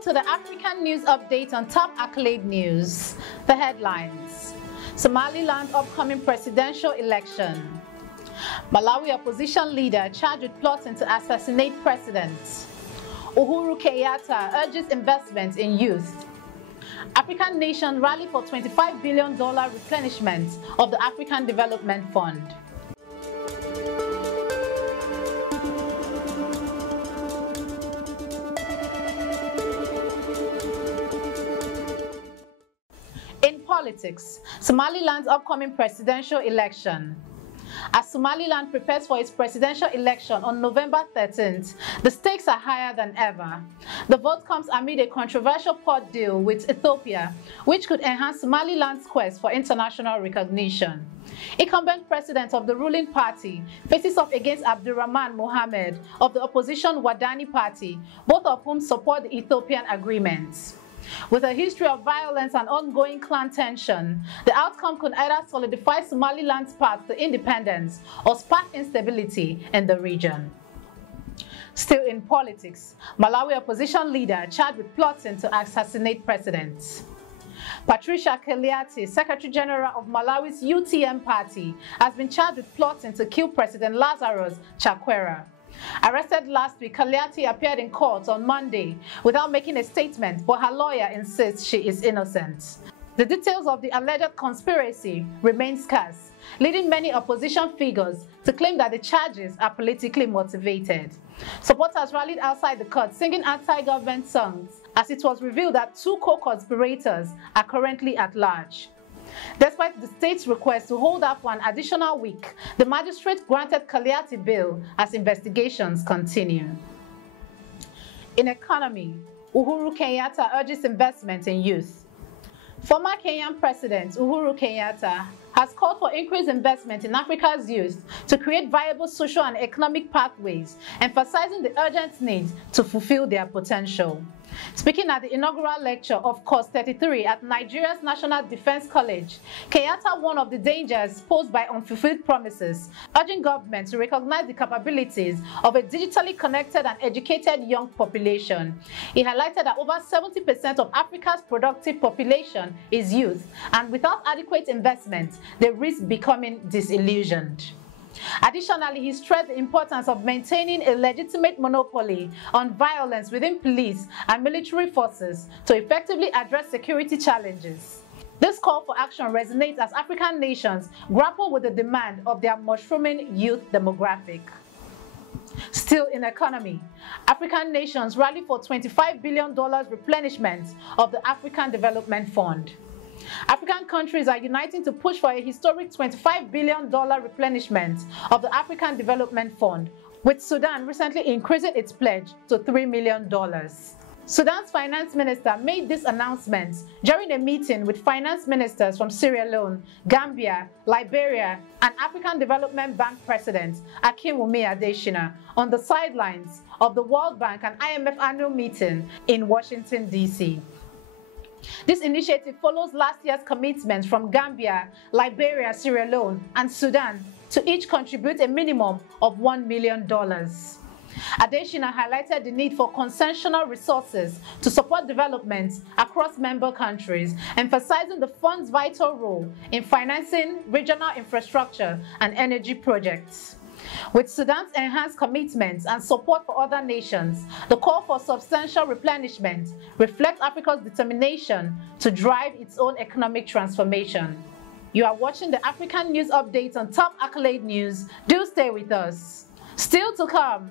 Welcome to the African News Update on Top Accolade News. The headlines: Somaliland upcoming presidential election. Malawi opposition leader charged with plotting to assassinate president. Uhuru Kenyatta urges investment in youth. African nation rally for $25 billion replenishment of the African Development Fund. In politics, Somaliland's upcoming presidential election. As Somaliland prepares for its presidential election on November 13th, the stakes are higher than ever. The vote comes amid a controversial port deal with Ethiopia, which could enhance Somaliland's quest for international recognition. Incumbent president of the ruling party faces off against Abdurrahman Mohammed of the opposition Wadani party, both of whom support the Ethiopian agreement. With a history of violence and ongoing clan tension, the outcome could either solidify Somaliland's path to independence or spark instability in the region. Still in politics, Malawi opposition leader charged with plotting to assassinate president. Patricia Kaliati, Secretary General of Malawi's UTM party, has been charged with plotting to kill President Lazarus Chakwera. Arrested last week, Kaliati appeared in court on Monday without making a statement, but her lawyer insists she is innocent. The details of the alleged conspiracy remain scarce, leading many opposition figures to claim that the charges are politically motivated. Supporters rallied outside the court singing anti-government songs as it was revealed that two co-conspirators are currently at large. Despite the state's request to hold up for an additional week, the magistrate granted Kaliati bail as investigations continue. In economy, Uhuru Kenyatta urges investment in youth. Former Kenyan President Uhuru Kenyatta has called for increased investment in Africa's youth to create viable social and economic pathways, emphasizing the urgent need to fulfill their potential. Speaking at the inaugural lecture of Course 33 at Nigeria's National Defense College, Kenyatta warned of the dangers posed by unfulfilled promises, urging government to recognize the capabilities of a digitally connected and educated young population. He highlighted that over 70% of Africa's productive population is youth, and without adequate investment, they risk becoming disillusioned. Additionally, he stressed the importance of maintaining a legitimate monopoly on violence within police and military forces to effectively address security challenges. This call for action resonates as African nations grapple with the demand of their mushrooming youth demographic. Still in economy, African nations rally for $25 billion replenishment of the African Development Fund. African countries are uniting to push for a historic $25 billion replenishment of the African Development Fund, with Sudan recently increasing its pledge to $3 million. Sudan's finance minister made this announcement during a meeting with finance ministers from Sierra Leone, Gambia, Liberia, and African Development Bank President Akinwumi Adesina on the sidelines of the World Bank and IMF annual meeting in Washington, D.C. This initiative follows last year's commitments from Gambia, Liberia, Sierra Leone, and Sudan to each contribute a minimum of $1 million. Adesina highlighted the need for consensual resources to support development across member countries, emphasizing the fund's vital role in financing regional infrastructure and energy projects. With Sudan's enhanced commitments and support for other nations, the call for substantial replenishment reflects Africa's determination to drive its own economic transformation. You are watching the African News Update on Top Accolade News. Do stay with us. Still to come.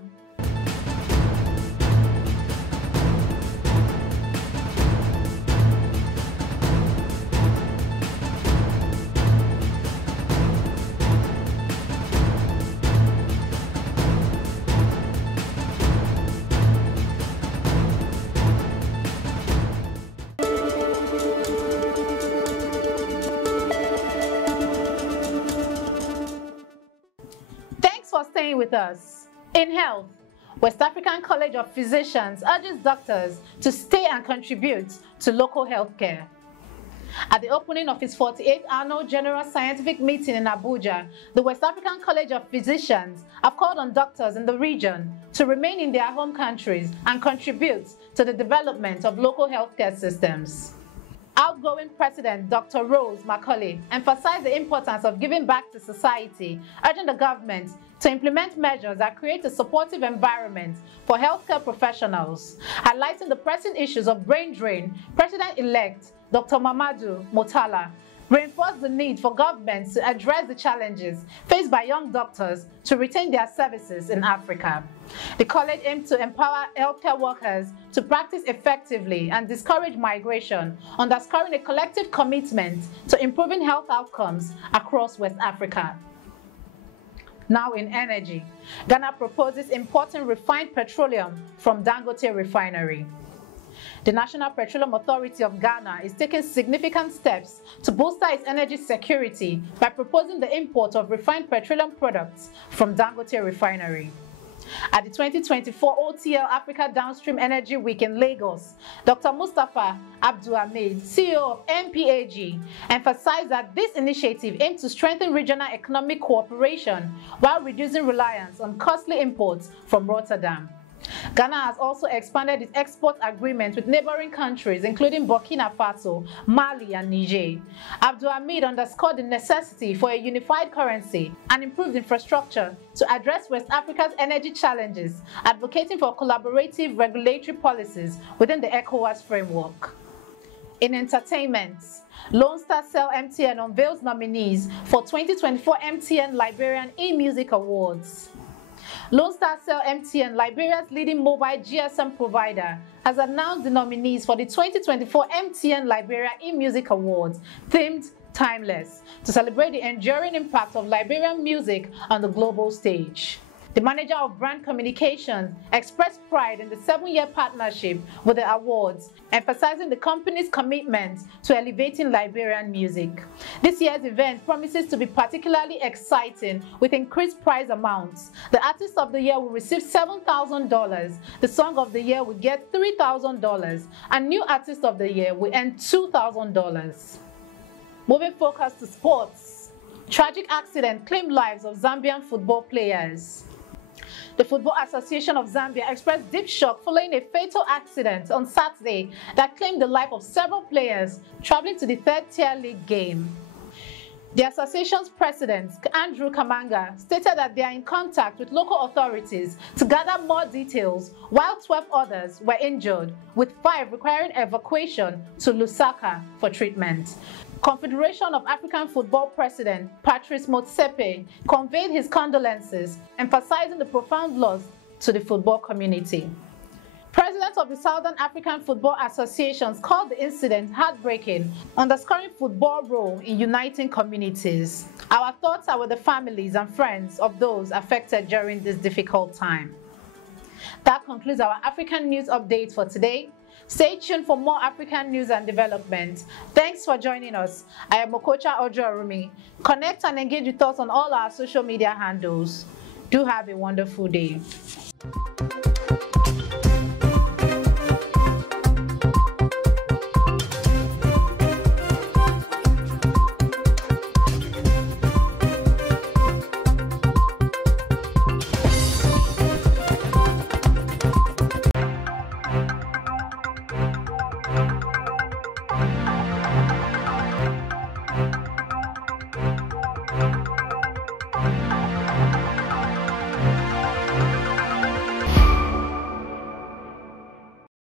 For staying with us. In health, West African College of Physicians urges doctors to stay and contribute to local healthcare. At the opening of its 48th Annual General Scientific Meeting in Abuja, the West African College of Physicians have called on doctors in the region to remain in their home countries and contribute to the development of local healthcare systems. Outgoing President Dr. Rose Macaulay emphasized the importance of giving back to society, urging the government to implement measures that create a supportive environment for healthcare professionals. Highlighting the pressing issues of brain drain, President-elect Dr. Mamadou Motala reinforced the need for governments to address the challenges faced by young doctors to retain their services in Africa. The college aimed to empower healthcare workers to practice effectively and discourage migration, underscoring a collective commitment to improving health outcomes across West Africa. Now in energy, Ghana proposes importing refined petroleum from Dangote Refinery. The National Petroleum Authority of Ghana is taking significant steps to bolster its energy security by proposing the import of refined petroleum products from Dangote Refinery. At the 2024 OTL Africa Downstream Energy Week in Lagos, Dr. Mustapha Abdulhamid, CEO of MPAG, emphasized that this initiative aims to strengthen regional economic cooperation while reducing reliance on costly imports from Rotterdam. Ghana has also expanded its export agreement with neighboring countries including Burkina Faso, Mali and Niger. Abdulhamid underscored the necessity for a unified currency and improved infrastructure to address West Africa's energy challenges, advocating for collaborative regulatory policies within the ECOWAS framework. In entertainment, Lone Star Cell MTN unveils nominees for 2024 MTN Liberian eMusic Awards. Lone Star Cell MTN, Liberia's leading mobile GSM provider, has announced the nominees for the 2024 MTN Liberia eMusic Awards, themed Timeless, to celebrate the enduring impact of Liberian music on the global stage. The manager of brand communications expressed pride in the 7-year partnership with the awards, emphasizing the company's commitment to elevating Liberian music. This year's event promises to be particularly exciting with increased prize amounts. The Artist of the Year will receive $7,000, the Song of the Year will get $3,000, and New Artist of the Year will earn $2,000. Moving focus to sports. Tragic accident claimed lives of Zambian football players. The Football Association of Zambia expressed deep shock following a fatal accident on Saturday that claimed the life of several players traveling to the third-tier league game. The association's president, Andrew Kamanga, stated that they are in contact with local authorities to gather more details, while 12 others were injured, with 5 requiring evacuation to Lusaka for treatment. Confederation of African Football President Patrice Motsepe conveyed his condolences, emphasizing the profound loss to the football community. President of the Southern African Football Associations called the incident heartbreaking, underscoring football's role in uniting communities. Our thoughts are with the families and friends of those affected during this difficult time. That concludes our African news update for today. Stay tuned for more African news and development. Thanks for joining us. I am Okocha Ojo-Arumi. Connect and engage with us on all our social media handles. Do have a wonderful day.